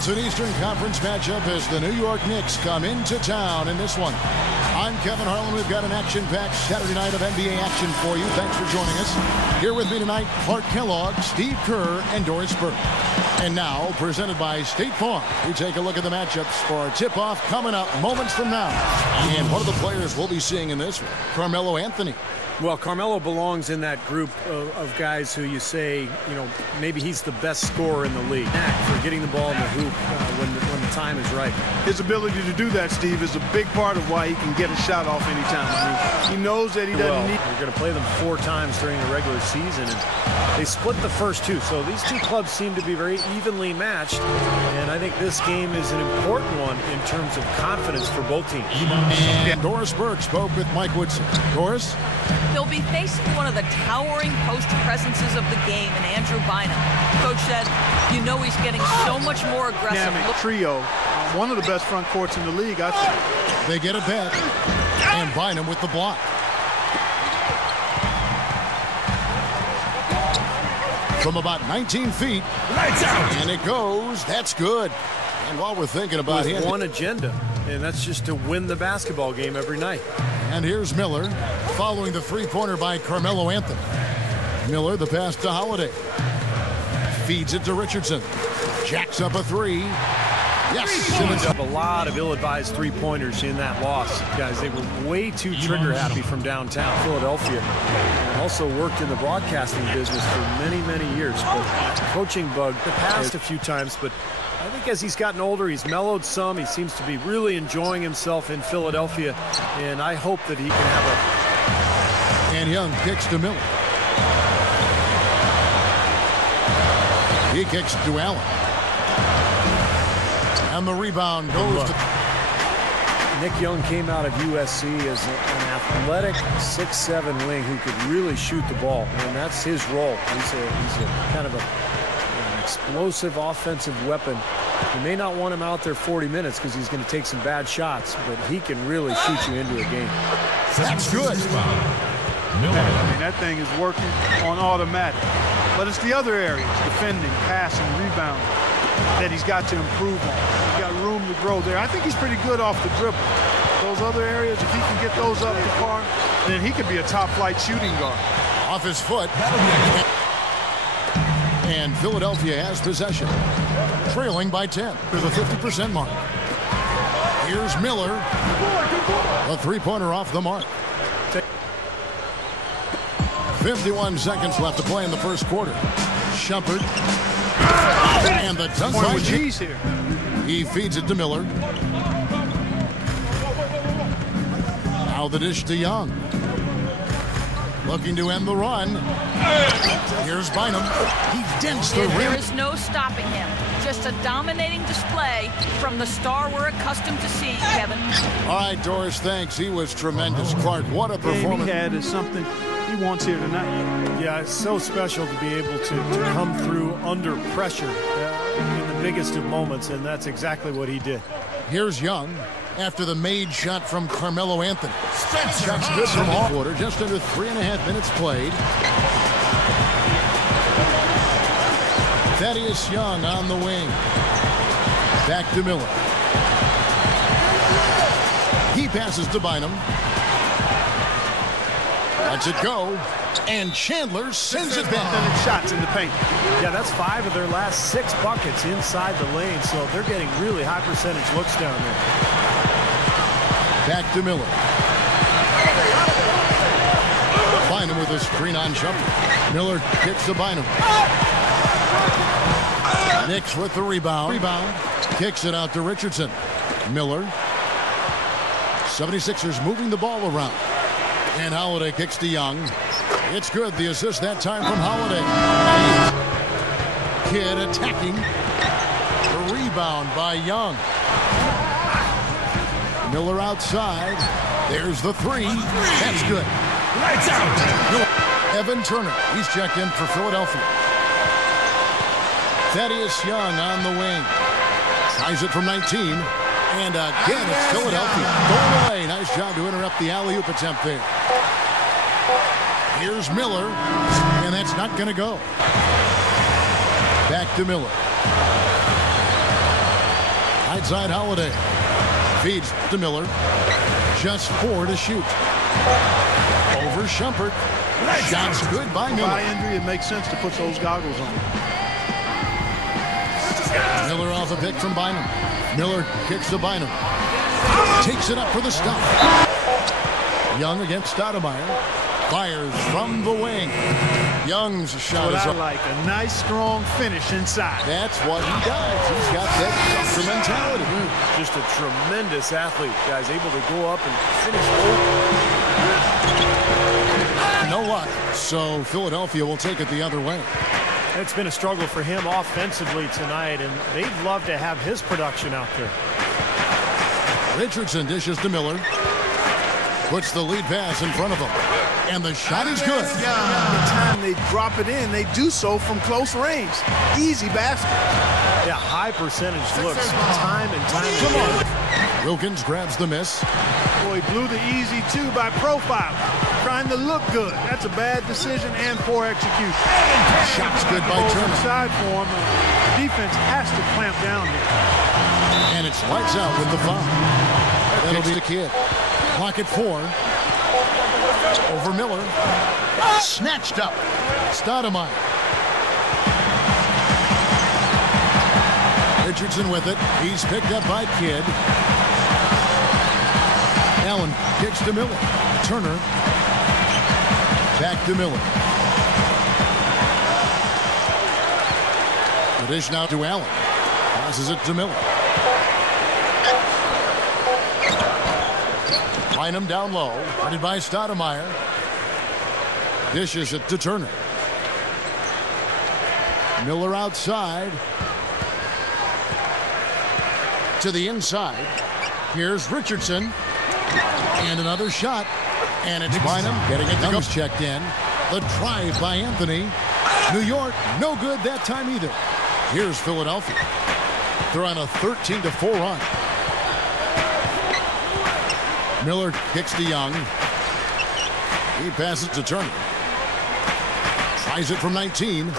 It's an Eastern Conference matchup as the New York Knicks come into town in this one. I'm Kevin Harlan. We've got an action-packed Saturday night of NBA action for you. Thanks for joining us. Here with me tonight, Clark Kellogg, Steve Kerr, and Doris Burke. And now, presented by State Farm, we take a look at the matchups for our tip-off coming up moments from now. And one of the players we'll be seeing in this one, Carmelo Anthony. Well, Carmelo belongs in that group of guys who you say, you know, maybe he's the best scorer in the league. For getting the ball in the hoop when the time is right. His ability to do that, Steve, is a big part of why he can get a shot off anytime. I mean, he knows that he doesn't need. We're going to play them 4 times during the regular season, and they split the first 2. So these 2 clubs seem to be very evenly matched, and I think this game is an important one in terms of confidence for both teams. And Doris Burke spoke with Mike Woodson. Doris? They'll be facing one of the towering post presences of the game in Andrew Bynum. Coach said, you know he's getting so much more aggressive. Dynamic trio, one of the best front courts in the league, I think. They get it back, and Bynum with the block. From about 19 feet, Lights out. And it goes. That's good. And while we're thinking about him, one agenda, and that's just to win the basketball game every night. And here's Miller, following the three-pointer by Carmelo Anthony. Miller, the pass to Holiday. Feeds it to Richardson. Jacks up a 3. Yes. Up a lot of ill-advised three-pointers in that loss, guys. They were way too trigger-happy from downtown Philadelphia. And also worked in the broadcasting business for many, many years. But coaching bug the past a few times, but I think as he's gotten older, he's mellowed some. He seems to be really enjoying himself in Philadelphia, and I hope that he can have And Young kicks to Miller. He kicks to Allen. And the rebound goes to... Nick Young came out of USC as an athletic 6'7" wing who could really shoot the ball, and that's his role. He's a kind of an explosive offensive weapon. You may not want him out there 40 minutes because he's going to take some bad shots, but he can really shoot you into a game. That's good. I mean, that thing is working on automatic. But it's the other areas, defending, passing, rebounding, that he's got to improve on. He's got room to grow there. I think he's pretty good off the dribble. Those other areas, if he can get those up to par, then he could be a top-flight shooting guard. Off his foot. And Philadelphia has possession, trailing by 10 to the 50% mark. Here's Miller. A three-pointer off the mark. 51 seconds left to play in the first quarter. Shumpert. And the dunk by G's here. He feeds it to Miller. Now the dish to Young. Looking to end the run. Here's Bynum. He dents the rim. There is no stopping him. Just a dominating display from the star we're accustomed to seeing, Kevin. All right, Doris, thanks. He was tremendous. Clark, what a performance. He had is something he wants here tonight. Yeah, it's so special to be able to come through under pressure in the biggest of moments, and that's exactly what he did. Here's Young after the made shot from Carmelo Anthony. Shot's good from all quarter. Just under 3.5 minutes played. Thaddeus Young on the wing. Back to Miller. He passes to Bynum. Lets it go. And Chandler sends it back. Shots in the paint. Yeah, that's 5 of their last 6 buckets inside the lane, so they're getting really high percentage looks down there. Back to Miller. Bynum with a screen on Shumpert. Miller kicks to Bynum. Knicks with the rebound. Kicks it out to Richardson. Miller. 76ers moving the ball around. And Holiday kicks to Young. It's good. The assist that time from Holiday. Kidd attacking. The rebound by Young. Miller outside. There's the 3. That's good. Lights out. Evan Turner. He's checked in for Philadelphia. Thaddeus Young on the wing. Tries it from 19. And again, it's Philadelphia. Going away. Nice job to interrupt the alley-oop attempt there. Here's Miller. And that's not going to go. Back to Miller. Right side, Holiday. Feeds to Miller. Just 4 to shoot. Over Shumpert. Shots good by Miller. By injury, it makes sense to put those goggles on. Miller off a pick from Bynum. Miller kicks to Bynum. Takes it up for the stop. Young against Stoudemire. Fires from the wing. Young's shot is I up. like a nice, strong finish inside. That's what he does. He's got that jumper mentality. Just a tremendous athlete, guys, able to go up and finish open. No luck. So Philadelphia will take it the other way. It's been a struggle for him offensively tonight, and they'd love to have his production out there. Richardson dishes to Miller. Puts the lead pass in front of him. And the shot is good. The time they drop it in, they do so from close range. Easy basket. Yeah, high percentage looks time and time again. Wilkins grabs the miss. Boy, he blew the easy 2 by profile. Trying to look good. That's a bad decision and poor execution. Shots good by Turner. Side for him. Defense has to clamp down here. And it's lights out with the foul. That'll be the Kid. Clock at 4. Over Miller. Snatched up. Stoudemire. Richardson with it. He's picked up by Kidd. Allen kicks to Miller. Turner. Back to Miller. The dish now to Allen. Passes it to Miller. Bynum down low. Headed by Stoudemire. Dishes it to Turner. Miller outside. To the inside. Here's Richardson. And another shot. And it's Bynum getting it. Young's checked in. The drive by Anthony. New York, no good that time either. Here's Philadelphia. They're on a 13-4 run. Miller kicks to Young. He passes to Turner. Tries it from 19.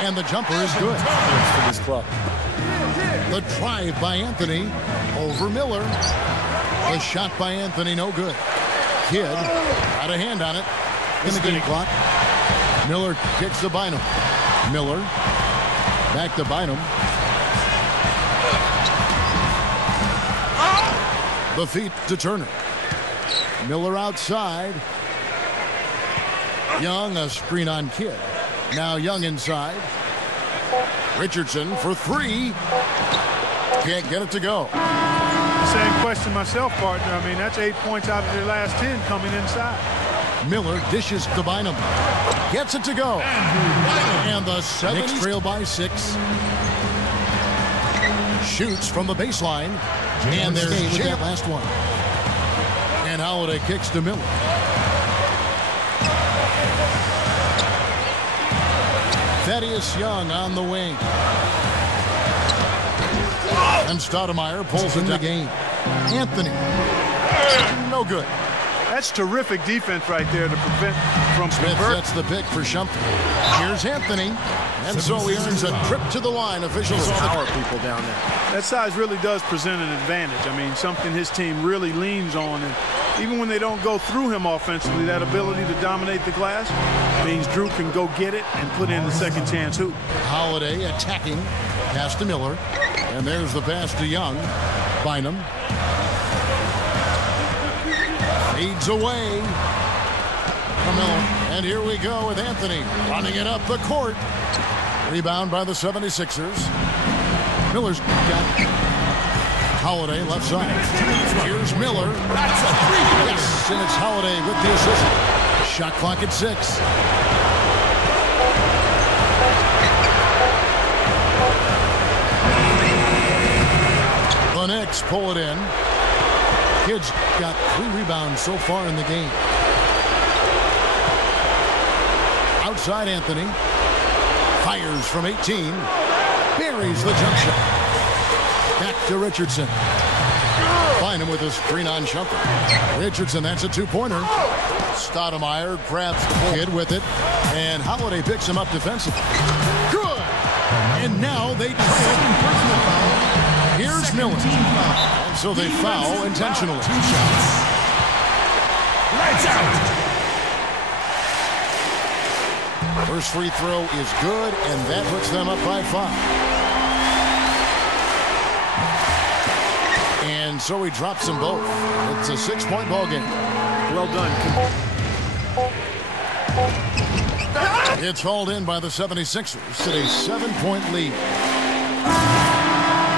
And the jumper is good. For this club. The drive by Anthony over Miller. The shot by Anthony, no good. Kidd got a hand on it in the game clock. Miller kicks to Bynum. Miller back to Bynum. The feet to Turner. Miller outside. Young, a screen on Kidd. Now Young inside. Richardson for 3. Can't get it to go. Same question myself, partner. I mean, that's 8 points out of their last 10 coming inside. Miller dishes to Bynum. Gets it to go. And the Knicks trail by 6. Shoots from the baseline. And there's that last one. And Holiday kicks to Miller. Thaddeus Young on the wing. And Stoudemire pulls in the game. Anthony. No good. That's terrific defense right there to prevent from Smith sets the pick for Shumpert. Here's Anthony. And so he earns a trip to the line. Officials saw the Power people down there. That size really does present an advantage. I mean, something his team really leans on. And even when they don't go through him offensively, that ability to dominate the glass means Drew can go get it and put in the second chance hoop. Holiday attacking. Pass to Miller. And there's the pass to Young. Bynum. Fades away from Miller. And here we go with Anthony running it up the court. Rebound by the 76ers. Miller's got Holiday left side. Here's Miller. That's a 3. Yes, and it's Holiday with the assist. Shot clock at 6. The Knicks pull it in. Kidd's got 3 rebounds so far in the game. Outside Anthony. Fires from 18. Buries the jump shot. Back to Richardson. Find him with a screen on Shumpert. Richardson, that's a 2-pointer. Stoudemire grabs the Kidd with it. And Holiday picks him up defensively. Good! And now they trail. Here's Miller. And so they foul intentionally. 2 shots. Lights out. First free throw is good, and that puts them up by 5. And so he drops them both. It's a 6-point ball game. Well done. It's hauled in by the 76ers at a 7-point lead.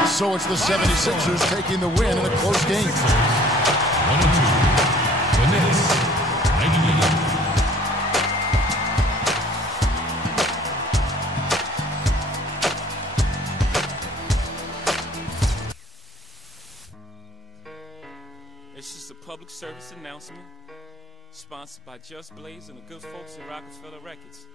So it's the 76ers taking the win in a close game. 102. The Knicks. 98. It's just a public service announcement sponsored by Just Blaze and the good folks at Rockefeller Records.